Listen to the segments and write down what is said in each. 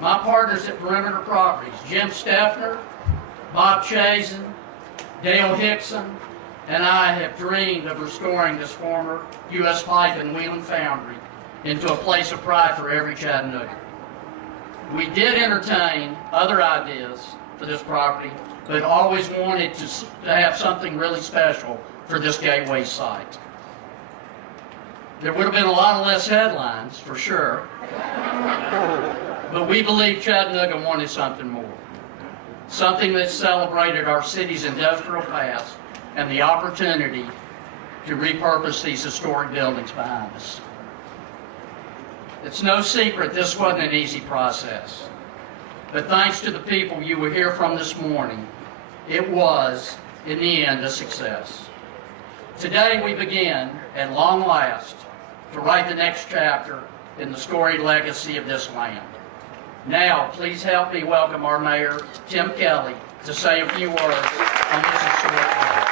My partners at Perimeter Properties, Jim Steffner, Bob Chazen, Dale Hickson, and I have dreamed of restoring this former U.S. Pipe and Wheeling foundry into a place of pride for every Chattanoogan. We did entertain other ideas for this property, but always wanted to have something really special for this gateway site. There would have been a lot less headlines, for sure, but we believe Chattanooga wanted something more. Something that celebrated our city's industrial past and the opportunity to repurpose these historic buildings behind us. It's no secret this wasn't an easy process, but thanks to the people you will hear from this morning, it was, in the end, a success. Today we begin, at long last, to write the next chapter in the storied legacy of this land. Now, please help me welcome our mayor, Tim Kelly, to say a few words on this historic day.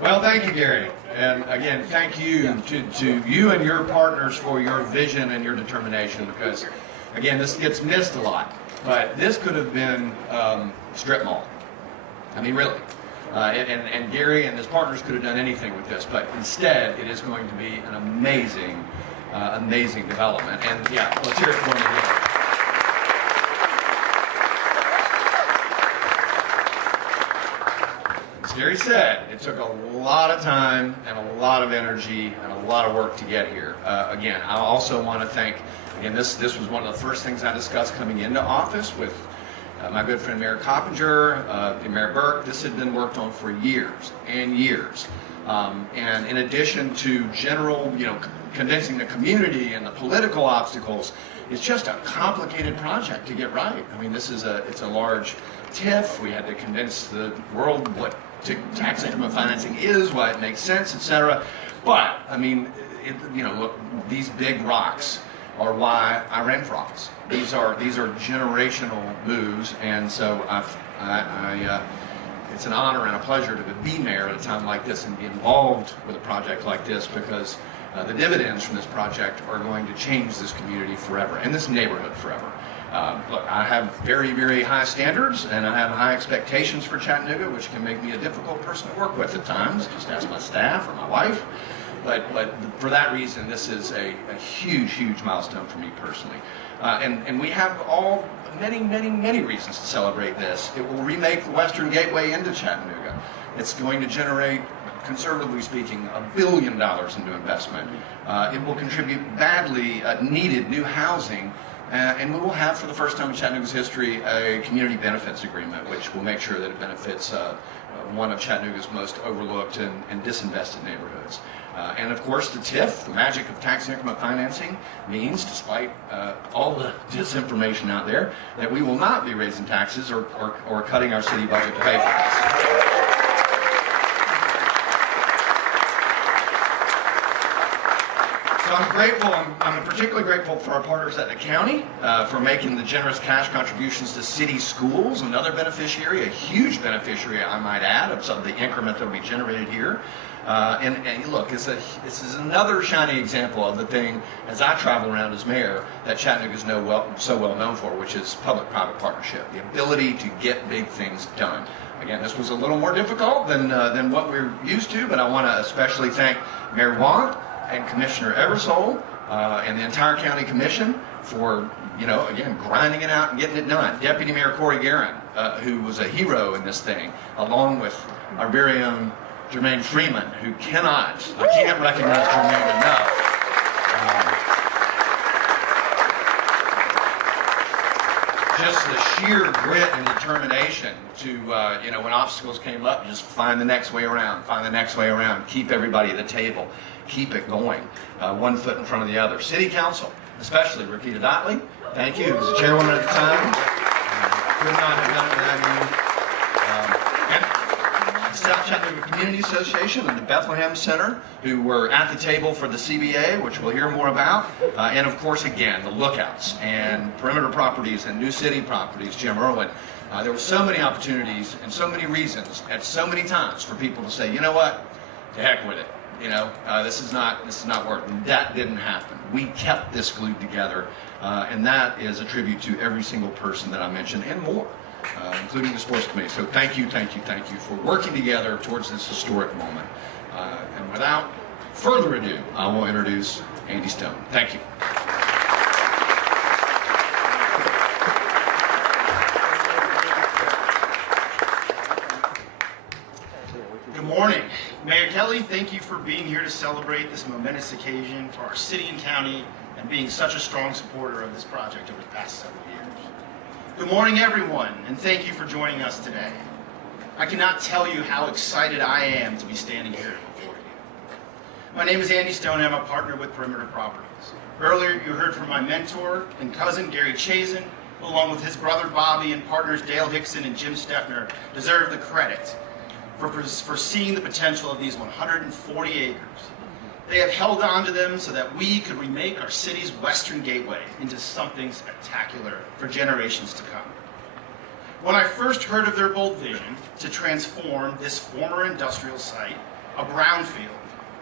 Well, thank you, Gary. And again, thank you to you and your partners for your vision and your determination, because, again, this gets missed a lot. But this could have been strip mall. I mean, really. And Gary and his partners could have done anything with this, but instead it is going to be an amazing, amazing development. And yeah, let's hear it for him again. As Gary said, it took a lot of time and a lot of energy and a lot of work to get here. Again, I also want to thank, again, this was one of the first things I discussed coming into office with my good friend Mayor Coppinger, Mayor Burke. This had been worked on for years and years. And in addition to general, convincing the community and the political obstacles, it's just a complicated project to get right. I mean, it's a large TIF. We had to convince the world what tax increment financing is, why it makes sense, etc. But I mean, look, these big rocks are why I ran for office. These are generational moves, and so it's an honor and a pleasure to be mayor at a time like this and be involved with a project like this, because the dividends from this project are going to change this community forever and this neighborhood forever. Look, I have very, very high standards, and I have high expectations for Chattanooga, which can make me a difficult person to work with at times. Just ask my staff or my wife. But for that reason, this is a huge, huge milestone for me personally. And we have many, many, many reasons to celebrate this. It will remake the Western Gateway into Chattanooga. It's going to generate, conservatively speaking, $1 billion into investment. It will contribute badly needed new housing. And we will have, for the first time in Chattanooga's history, a community benefits agreement, which will make sure that it benefits one of Chattanooga's most overlooked and disinvested neighborhoods. And of course, the TIF, the magic of tax increment financing, means, despite all the disinformation out there, that we will not be raising taxes or cutting our city budget to pay for this. So I'm grateful, I'm particularly grateful for our partners at the county for making the generous cash contributions to city schools, another beneficiary, a huge beneficiary, I might add, of some of the increment that will be generated here. And look, this is another shining example of the thing, as I travel around as mayor, that Chattanooga is so well known for, which is public-private partnership, the ability to get big things done. Again, this was a little more difficult than what we're used to, but I want to especially thank Mayor Want and Commissioner Eversole and the entire county commission for, again, grinding it out and getting it done. Deputy Mayor Corey Guerin, who was a hero in this thing, along with our very own Jermaine Freeman, who I can't recognize Jermaine enough. Just the sheer grit and determination to, when obstacles came up, just find the next way around, keep everybody at the table, keep it going, one foot in front of the other. City Council, especially Rakita Dotley, thank you, who was the chairwoman at the time. Could not have done it without you. South Chattanooga Community Association and the Bethlehem Center, who were at the table for the CBA, which we'll hear more about. And of course, again, the Lookouts and Perimeter Properties and New City Properties, Jim Irwin, There were so many opportunities and so many reasons at so many times for people to say, you know what, to heck with it. You know, this is not working. That didn't happen. We kept this glued together, and that is a tribute to every single person that I mentioned and more, including the sports committee. So thank you for working together towards this historic moment. And without further ado, I will introduce Andy Stone. Thank you. Good morning. Mayor Kelly, thank you for being here to celebrate this momentous occasion for our city and county and being such a strong supporter of this project over the past several years. Good morning, everyone, and thank you for joining us today. I cannot tell you how excited I am to be standing here before you. My name is Andy Stone, and I'm a partner with Perimeter Properties. Earlier, you heard from my mentor and cousin, Gary Chazen, who, along with his brother Bobby and partners Dale Hickson and Jim Steffner, deserve the credit for seeing the potential of these 140 acres. They have held on to them so that we could remake our city's western gateway into something spectacular for generations to come. When I first heard of their bold vision to transform this former industrial site, a brownfield,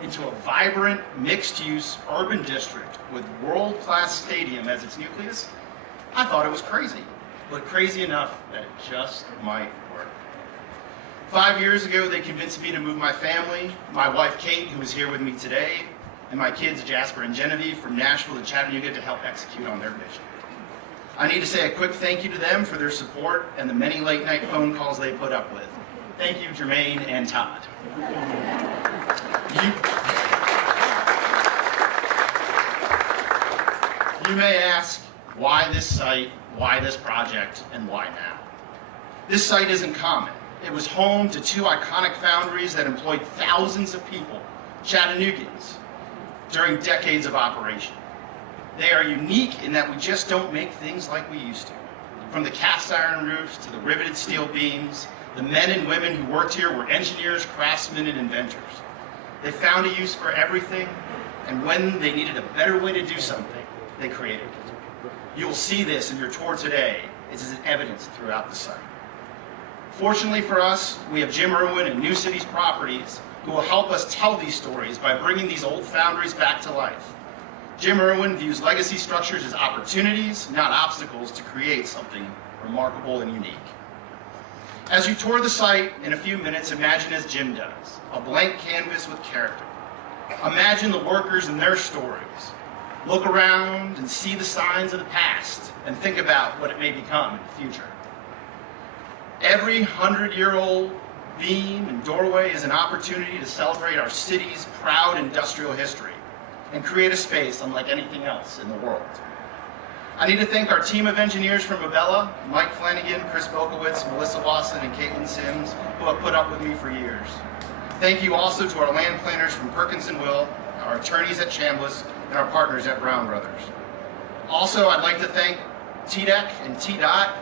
into a vibrant, mixed-use urban district with world-class stadium as its nucleus, I thought it was crazy, but crazy enough that it just might work. 5 years ago, they convinced me to move my family, my wife Kate, who is here with me today, and my kids Jasper and Genevieve from Nashville to Chattanooga to help execute on their vision. I need to say a quick thank you to them for their support and the many late-night phone calls they put up with. Thank you, Jermaine and Todd. You may ask, why this site, why this project, and why now? This site isn't common. It was home to two iconic foundries that employed thousands of people, Chattanoogans, during decades of operation. They are unique in that we just don't make things like we used to. From the cast iron roofs to the riveted steel beams, the men and women who worked here were engineers, craftsmen, and inventors. They found a use for everything, and when they needed a better way to do something, they created it. You will see this in your tour today. It is evidence throughout the site. Fortunately for us, we have Jim Irwin and New Cities Properties who will help us tell these stories by bringing these old foundries back to life. Jim Irwin views legacy structures as opportunities, not obstacles, to create something remarkable and unique. As you tour the site in a few minutes, imagine as Jim does, a blank canvas with character. Imagine the workers and their stories. Look around and see the signs of the past and think about what it may become in the future. Every 100-year-old beam and doorway is an opportunity to celebrate our city's proud industrial history and create a space unlike anything else in the world. I need to thank our team of engineers from Abella, Mike Flanagan, Chris Bokowitz, Melissa Lawson, and Caitlin Sims, who have put up with me for years. Thank you also to our land planners from Perkins & Will, our attorneys at Chambliss, and our partners at Brown Brothers. Also, I'd like to thank TDEC and TDOT,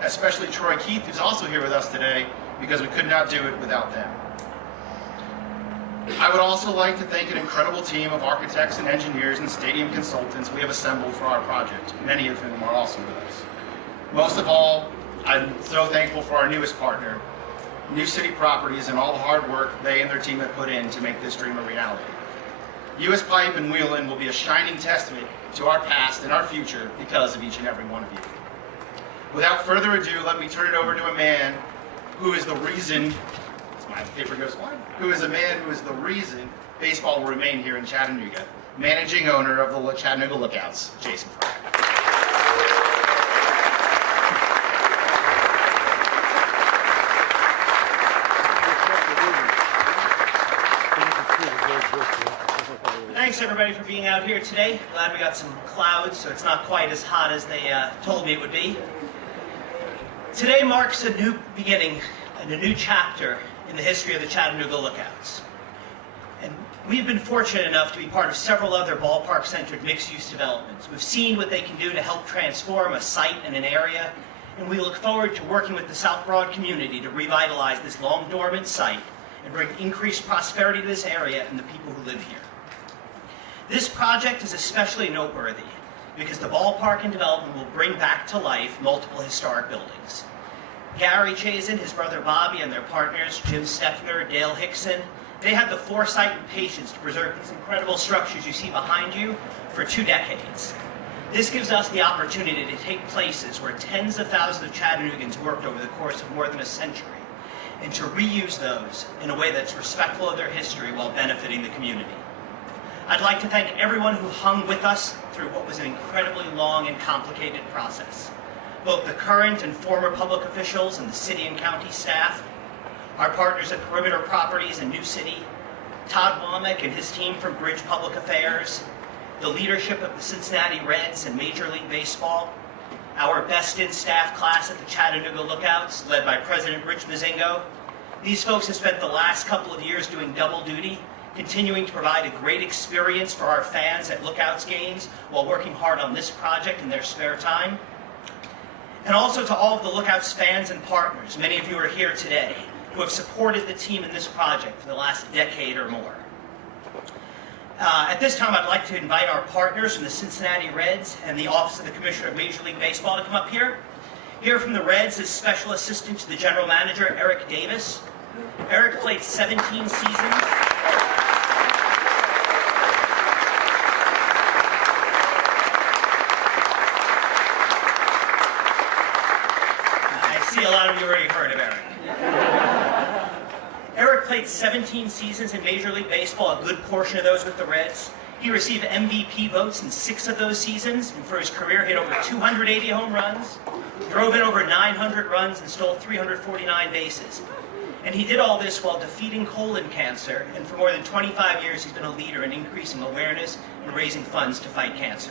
especially Troy Keith, who's also here with us today, because we could not do it without them. I would also like to thank an incredible team of architects and engineers and stadium consultants we have assembled for our project, many of whom are also with us. Most of all, I'm so thankful for our newest partner, New City Properties, and all the hard work they and their team have put in to make this dream a reality. US Pipe and Wheelan will be a shining testament to our past and our future because of each and every one of you. Without further ado, let me turn it over to a man who is the reason, my paper goes flying, who is the reason baseball will remain here in Chattanooga, managing owner of the Chattanooga Lookouts, Jason Fry. Thanks everybody for being out here today. Glad we got some clouds so it's not quite as hot as they told me it would be. Today marks a new beginning and a new chapter in the history of the Chattanooga Lookouts. And we've been fortunate enough to be part of several other ballpark-centered mixed-use developments. We've seen what they can do to help transform a site and an area, and we look forward to working with the South Broad community to revitalize this long-dormant site and bring increased prosperity to this area and the people who live here. This project is especially noteworthy because the ballpark and development will bring back to life multiple historic buildings. Gary Chazen, his brother Bobby, and their partners, Jim Steffner, Dale Hickson, they had the foresight and patience to preserve these incredible structures you see behind you for 2 decades. This gives us the opportunity to take places where tens of thousands of Chattanoogans worked over the course of more than a century, and to reuse those in a way that's respectful of their history while benefiting the community. I'd like to thank everyone who hung with us through what was an incredibly long and complicated process. Both the current and former public officials and the city and county staff, our partners at Perimeter Properties in New City, Todd Womack and his team from Bridge Public Affairs, the leadership of the Cincinnati Reds and Major League Baseball, our best-in-staff class at the Chattanooga Lookouts, led by President Rich Mazingo. These folks have spent the last couple of years doing double duty, continuing to provide a great experience for our fans at Lookouts games while working hard on this project in their spare time. And also to all of the Lookouts fans and partners, many of you are here today, who have supported the team in this project for the last decade or more. At this time, I'd like to invite our partners from the Cincinnati Reds and the Office of the Commissioner of Major League Baseball to come up here. Here from the Reds is Special Assistant to the General Manager, Eric Davis. Eric played 17 seasons. I see a lot of you already heard of Eric. Eric played 17 seasons in Major League Baseball, a good portion of those with the Reds. He received MVP votes in 6 of those seasons, and for his career hit over 280 home runs, drove in over 900 runs, and stole 349 bases. And he did all this while defeating colon cancer, and for more than 25 years he's been a leader in increasing awareness and raising funds to fight cancer.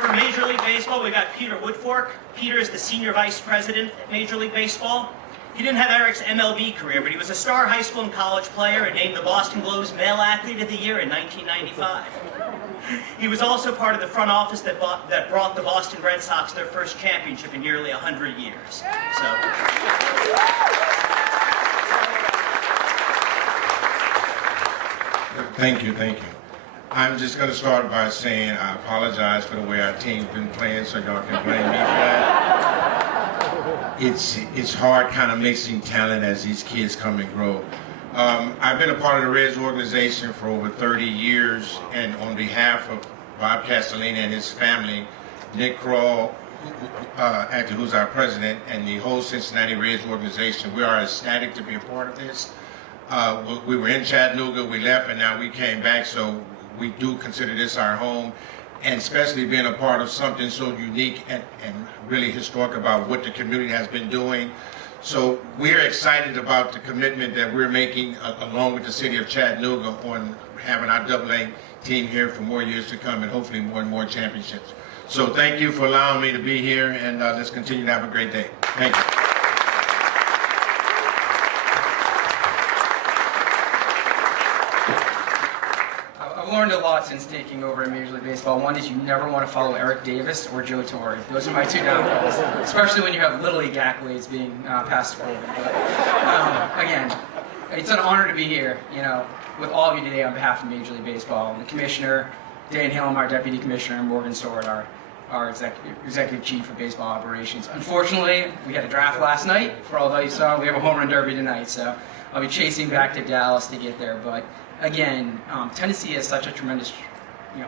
For Major League Baseball, we got Peter Woodfork. Peter is the Senior Vice President at Major League Baseball. He didn't have Eric's MLB career, but he was a star high school and college player and named the Boston Globe's Male Athlete of the Year in 1995. He was also part of the front office that brought the Boston Red Sox their first championship in nearly 100 years. Thank you. I'm just going to start by saying I apologize for the way our team's been playing, so y'all can blame me for that. It's hard kind of mixing talent as these kids come and grow. I've been a part of the Reds organization for over 30 years, and on behalf of Bob Castellini and his family, Nick Kroll, who's our president, and the whole Cincinnati Reds organization, we are ecstatic to be a part of this. We were in Chattanooga, we left, and now we came back, so we do consider this our home, and especially being a part of something so unique and really historic about what the community has been doing. So we're excited about the commitment that we're making along with the city of Chattanooga on having our AA team here for more years to come and hopefully more and more championships. So thank you for allowing me to be here, and let's continue to have a great day. Thank you. I've learned a lot since taking over in Major League Baseball. One is you never want to follow Eric Davis or Joe Torre. Those are my 2 downfalls, especially when you have Little League accolades being passed forward. But again, it's an honor to be here, with all of you today on behalf of Major League Baseball. The Commissioner, Dan Hillam, our Deputy Commissioner, and Morgan Sword, our Executive Chief of Baseball Operations. Unfortunately, we had a draft last night. For all that you saw, we have a home run derby tonight, so I'll be chasing back to Dallas to get there. But again, Tennessee has such a tremendous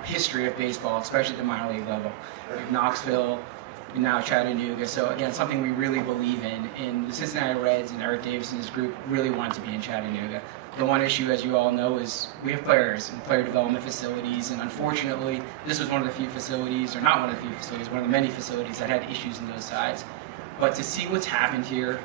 history of baseball, especially at the minor league level. We have Knoxville, and now Chattanooga. So again, something we really believe in. And the Cincinnati Reds and Eric Davis and his group really want to be in Chattanooga. The one issue, as you all know, is we have players and player development facilities, and unfortunately, this was one of the few facilities, or not one of the few facilities, one of the many facilities that had issues in those sides. But to see what's happened here,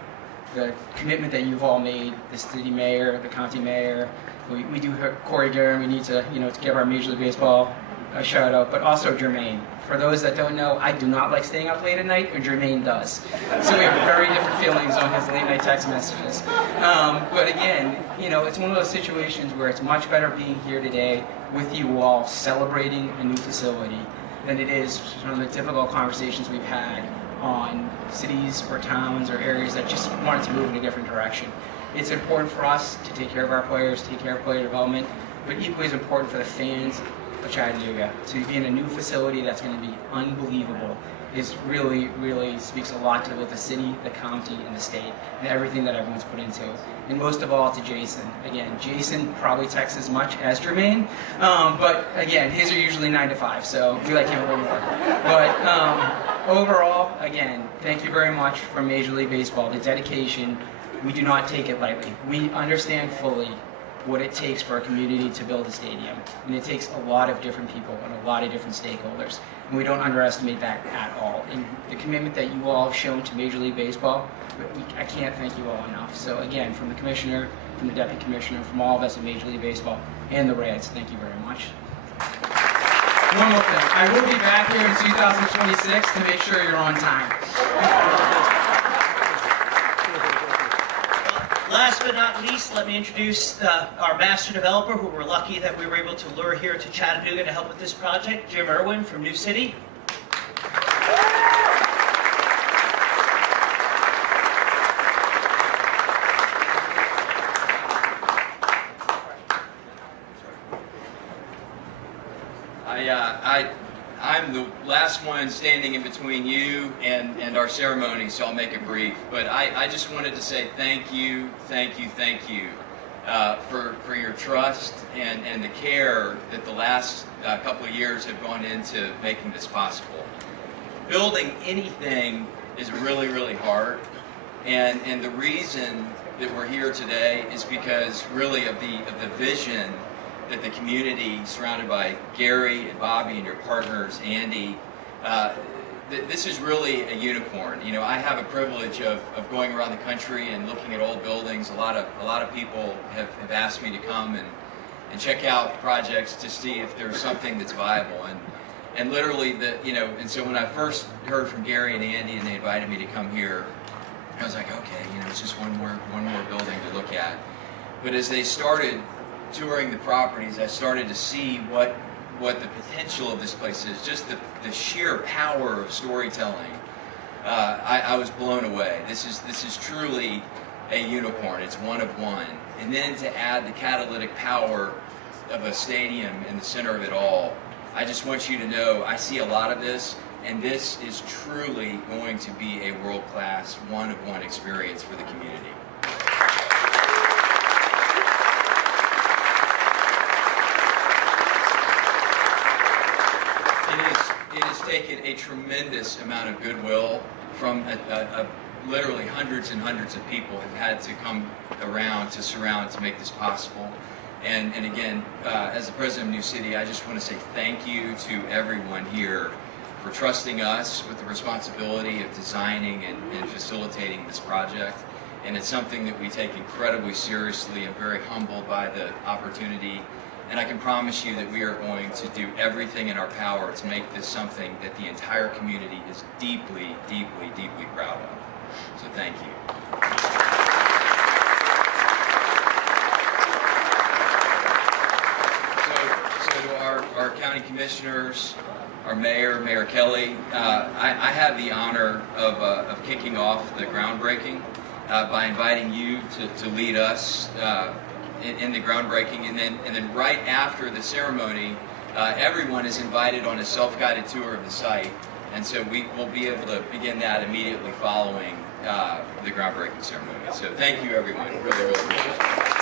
the commitment that you've all made, the city mayor, the county mayor, we do Corey Guerin, we need to, to give our Major League Baseball a shout out, but also Jermaine. For those that don't know, I do not like staying up late at night, and Jermaine does. So we have very different feelings on his late night text messages. But again, it's one of those situations where it's much better being here today with you all celebrating a new facility than it is some of the difficult conversations we've had on cities or towns or areas that just wanted to move in a different direction. It's important for us to take care of our players, take care of player development, but equally as important for the fans of Chattanooga. To be in a new facility that's going to be unbelievable is really, really speaks a lot to both the city, the county, and the state, and everything that everyone's put into. And most of all to Jason. Again, Jason probably texts as much as Jermaine, but again, his are usually 9 to 5, so we like him a little more. But overall, again, thank you very much from Major League Baseball. The dedication, we do not take it lightly. We understand fully what it takes for a community to build a stadium. And it takes a lot of different people and a lot of different stakeholders. And we don't underestimate that at all. And the commitment that you all have shown to Major League Baseball, I can't thank you all enough. So again, from the commissioner, from the deputy commissioner, from all of us at Major League Baseball, and the Reds, thank you very much. One more thing, I will be back here in 2026 to make sure you're on time. Last but not least, let me introduce our master developer, who we're lucky that we were able to lure here to Chattanooga to help with this project, Jim Irwin from New City. I'm the last one standing in between you and our ceremony, so I'll make it brief. But I just wanted to say thank you for your trust and the care that the last couple of years have gone into making this possible. Building anything is really, really hard, and the reason that we're here today is because really of the vision that the community surrounded by Gary and Bobby and your partners, Andy, this is really a unicorn. You know, I have a privilege of going around the country and looking at old buildings. A lot of people have asked me to come and check out projects to see if there's something that's viable. And literally, and so when I first heard from Gary and Andy and they invited me to come here, I was like, okay, it's just one more building to look at. But as they started touring the properties, I started to see what the potential of this place is, just the sheer power of storytelling. I was blown away. This is truly a unicorn. It's one of one. And then to add the catalytic power of a stadium in the center of it all, I just want you to know I see a lot of this, and this is truly going to be a world-class, one-of-one experience for the community. It has taken a tremendous amount of goodwill from literally hundreds and hundreds of people have had to come around to surround to make this possible. And again, as the president of New City, I just want to say thank you to everyone here for trusting us with the responsibility of designing and facilitating this project. And it's something that we take incredibly seriously. I'm very humbled by the opportunity. And I can promise you that we are going to do everything in our power to make this something that the entire community is deeply, deeply, deeply proud of. So thank you. So to our county commissioners, our mayor, Mayor Kelly, I have the honor of kicking off the groundbreaking by inviting you to lead us in the groundbreaking, and then right after the ceremony, everyone is invited on a self-guided tour of the site, and so we will be able to begin that immediately following the groundbreaking ceremony. So thank you, everyone. Really, really appreciate it.